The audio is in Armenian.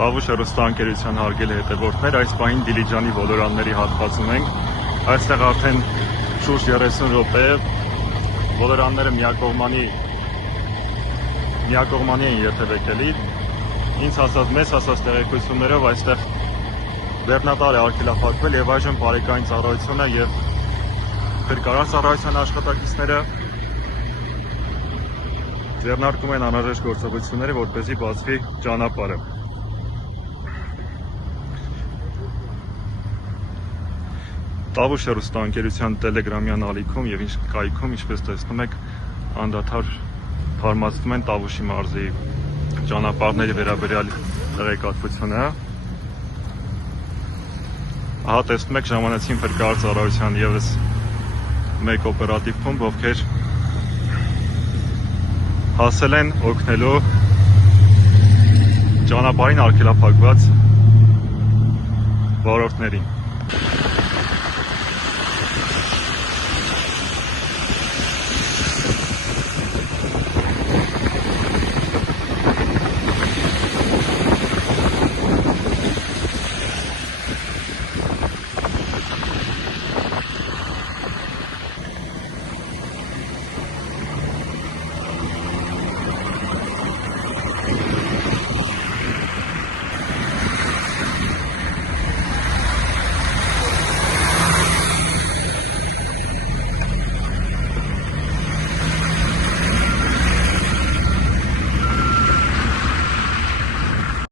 Տավուշ հեռուստաընկերության հարգելի հետևորդներ, այս պահին Դիլիջանի ոլորանների հատվածում ենք։ Այստեղ արդեն շուրջ 30 րոպե ոլորանները միակողմանի են երթևեկելի։ Մեզ հասած տեղեկություններով այստեղ բեռնատար է արգելափակվել եւ այժմ բարեկային ծառայությունը եւ փրկարար ծառայության աշխատակիցները ձեռնարկում են անհրաժեշտ գործողությունները, որպեսզի բացվի ճանապարհը։ Տավուշ հեռուստաընկերության տելեգրամյան ալիքում եւ կայքում, ինչպես տեսնում եք, անդադար թարմացվում են Տավուշի մարզի ճանապարհների վերաբերյալ տեղեկատվությունը։ Ահա տեսնում եք ժամանեցին փրկարար ծառայության եւս մեկ օպերատիվ խումբ, ովքեր հասել են օգնելու ճանապարհին արգելափակված վարորդներին։